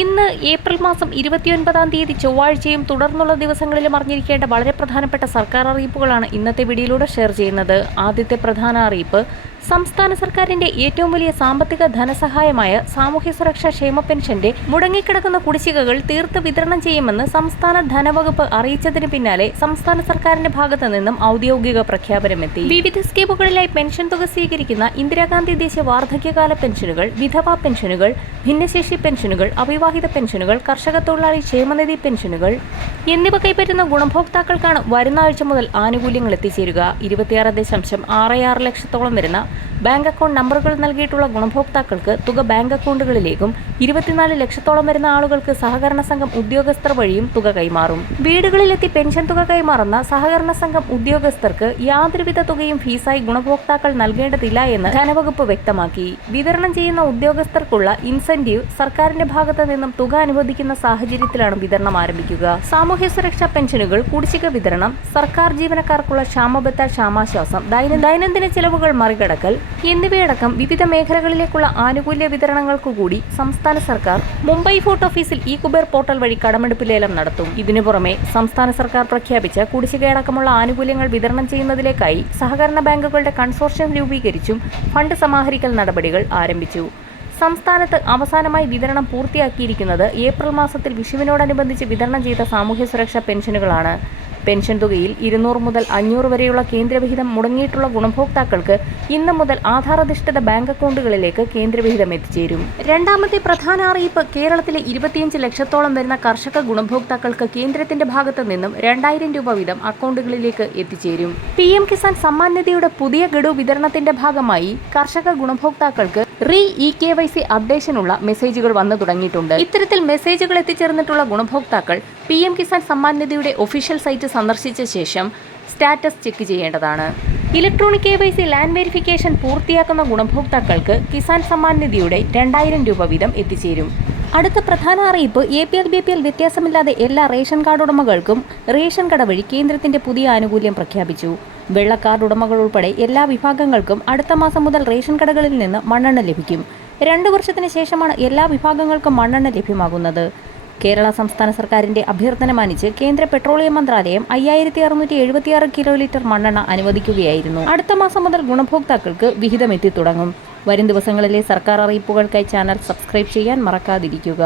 ഇന്ന് ഏപ്രിൽ മാസം 29-ാം തീയതി ചൊവ്വാഴ്ചയും തുടർന്നുള്ള ദിവസങ്ങളിലും അറിഞ്ഞിരിക്കേണ്ട വളരെ പ്രധാനപ്പെട്ട സർക്കാർ അറിയിപ്പുകളാണ് ഇന്നത്തെ വീഡിയോയിലൂടെ ഷെയർ ചെയ്യുന്നത്. ആദ്യത്തെ പ്രധാന അറിയിപ്പ്, സംസ്ഥാന സർക്കാരിന്റെ ഏറ്റവും വലിയ സാമ്പത്തിക ധനസഹായമായ സാമൂഹ്യ സുരക്ഷാ ക്ഷേമ പെൻഷന്റെ മുടങ്ങിക്കിടക്കുന്ന കുടിശ്ശികകൾ തീർത്ത് വിതരണം ചെയ്യുമെന്ന് സംസ്ഥാന ധനവകുപ്പ് അറിയിച്ചതിന് പിന്നാലെ സംസ്ഥാന സർക്കാരിന്റെ ഭാഗത്തു നിന്നും ഔദ്യോഗിക പ്രഖ്യാപനമെത്തി. വിവിധ സ്കീമുകളിലായി പെൻഷൻ തുക സ്വീകരിക്കുന്ന ഇന്ദിരാഗാന്ധി ദേശീയ വാർദ്ധക്യകാല പെൻഷനുകൾ, വിധവാ പെൻഷനുകൾ, ഭിന്നശേഷി പെൻഷനുകൾ, അവിവാഹിത പെൻഷനുകൾ, കർഷക തൊഴിലാളി ക്ഷേമനിധി പെൻഷനുകൾ എന്നിവ കൈപ്പറ്റുന്ന ഗുണഭോക്താക്കൾക്കാണ് വരുന്ന ആഴ്ച മുതൽ ആനുകൂല്യങ്ങൾ എത്തിച്ചേരുക. 26.66 ലക്ഷത്തോളം വരുന്ന ബാങ്ക് അക്കൗണ്ട് നമ്പറുകൾ നൽകിയിട്ടുള്ള ഗുണഭോക്താക്കൾക്ക് തുക ബാങ്ക് അക്കൗണ്ടുകളിലേക്കും 24 ലക്ഷത്തോളം വരുന്ന ആളുകൾക്ക് സഹകരണ സംഘം ഉദ്യോഗസ്ഥർ വഴിയും തുക കൈമാറും. വീടുകളിലെത്തി പെൻഷൻ തുക കൈമാറുന്ന സഹകരണ സംഘം ഉദ്യോഗസ്ഥർക്ക് യാതൊരുവിധ തുകയും ഫീസായി ഗുണഭോക്താക്കൾ നൽകേണ്ടതില്ല എന്ന് ധനവകുപ്പ് വ്യക്തമാക്കി. വിതരണം ചെയ്യുന്ന ഉദ്യോഗസ്ഥർക്കുള്ള ഇൻസെന്റീവ് സർക്കാരിന്റെ ഭാഗത്തു നിന്നും തുക അനുവദിക്കുന്ന സാഹചര്യത്തിലാണ് വിതരണം ആരംഭിക്കുക. സാമൂഹ്യ സുരക്ഷാ പെൻഷനുകൾ, കുടിശ്ശിക വിതരണം, സർക്കാർ ജീവനക്കാർക്കുള്ള ക്ഷാമബത്ത ക്ഷാമാശ്വാസം, ദൈനംദിന ചെലവുകൾ മറികടക്കൽ എന്നിവയടക്കം വിവിധ മേഖലകളിലേക്കുള്ള ആനുകൂല്യ വിതരണങ്ങൾക്കുകൂടി സംസ്ഥാന സർക്കാർ മുംബൈ ഫോർട്ട് ഓഫീസിൽ ഇ കുബേർ പോർട്ടൽ വഴി കടമെടുപ്പ് ലേലം നടത്തും. ഇതിനു പുറമെ സംസ്ഥാന സർക്കാർ പ്രഖ്യാപിച്ച കുടിശ്ശികയടക്കമുള്ള ആനുകൂല്യങ്ങൾ വിതരണം ചെയ്യുന്നതിലേക്കായി സഹകരണ ബാങ്കുകളുടെ കൺസോർഷ്യം രൂപീകരിച്ചും ഫണ്ട് സമാഹരിക്കൽ നടപടികൾ ആരംഭിച്ചു. സംസ്ഥാനത്ത് അവസാനമായി വിതരണം പൂർത്തിയാക്കിയിരിക്കുന്നത് ഏപ്രിൽ മാസത്തിൽ വിഷുവിനോടനുബന്ധിച്ച് വിതരണം ചെയ്ത സാമൂഹ്യ സുരക്ഷാ പെൻഷനുകളാണ്. പെൻഷൻ തുകയിൽ 200 മുതൽ 500 വരെയുള്ള കേന്ദ്രവിഹിതം മുടങ്ങിയിട്ടുള്ള ഗുണഭോക്താക്കൾക്ക് ഇന്ന് മുതൽ ആധാർ അധിഷ്ഠിത ബാങ്ക് അക്കൗണ്ടുകളിലേക്ക് കേന്ദ്രവിഹിതം എത്തിച്ചേരും. രണ്ടാമത്തെ പ്രധാന അറിയിപ്പ്, കേരളത്തിലെ 25 ലക്ഷത്തോളം വരുന്ന കർഷക ഗുണഭോക്താക്കൾക്ക് കേന്ദ്രത്തിന്റെ ഭാഗത്തു നിന്നും 2000 രൂപ വീതം അക്കൗണ്ടുകളിലേക്ക് എത്തിച്ചേരും. PM കിസാൻ സമ്മാൻ നിധിയുടെ പുതിയ ഗഡു വിതരണത്തിന്റെ ഭാഗമായി കർഷക ഗുണഭോക്താക്കൾക്ക് KYC അപ്ഡേഷനുള്ള മെസ്സേജുകൾ വന്നു തുടങ്ങിയിട്ടുണ്ട്. ഇത്തരത്തിൽ മെസ്സേജുകൾ എത്തിച്ചേർന്നിട്ടുള്ള ഗുണഭോക്താക്കൾ PM കിസാൻ സമ്മാൻ നിധിയുടെ ഒഫീഷ്യൽ സൈറ്റ് സന്ദർശിച്ച ശേഷം സ്റ്റാറ്റസ് ചെക്ക് ചെയ്യേണ്ടതാണ്. ഇലക്ട്രോണിക് KYC ലാൻഡ് വെരിഫിക്കേഷൻ പൂർത്തിയാക്കുന്ന ഗുണഭോക്താക്കൾക്ക് കിസാൻ സമ്മാൻ നിധിയുടെ 2000 രൂപ വീതം എത്തിച്ചേരും. അടുത്ത പ്രധാന അറിയിപ്പ്, APL BPL വ്യത്യാസമില്ലാതെ എല്ലാ റേഷൻ കാർഡ് ഉടമകൾക്കും റേഷൻ കട വഴി കേന്ദ്രത്തിന്റെ പുതിയ ആനുകൂല്യം പ്രഖ്യാപിച്ചു. വെള്ള കാർഡ് ഉടമകൾ ഉൾപ്പെടെ എല്ലാ വിഭാഗങ്ങൾക്കും അടുത്ത മാസം മുതൽ റേഷൻ കടകളിൽ നിന്ന് മണ്ണെണ്ണ ലഭിക്കും. 2 വർഷത്തിന് ശേഷമാണ് എല്ലാ വിഭാഗങ്ങൾക്കും മണ്ണെണ്ണ ലഭ്യമാകുന്നത്. കേരള സംസ്ഥാന സർക്കാരിന്റെ അഭ്യർത്ഥന മാനിച്ച് കേന്ദ്ര പെട്രോളിയം മന്ത്രാലയം 5676 കിലോ ലിറ്റർ മണ്ണെണ്ണ അനുവദിക്കുകയായിരുന്നു. അടുത്ത മാസം മുതൽ ഗുണഭോക്താക്കൾക്ക് വിഹിതം എത്തിത്തുടങ്ങും. വരും ദിവസങ്ങളിലെ സർക്കാർ അറിയിപ്പുകൾക്കായി ചാനൽ സബ്സ്ക്രൈബ് ചെയ്യാൻ മറക്കാതിരിക്കുക.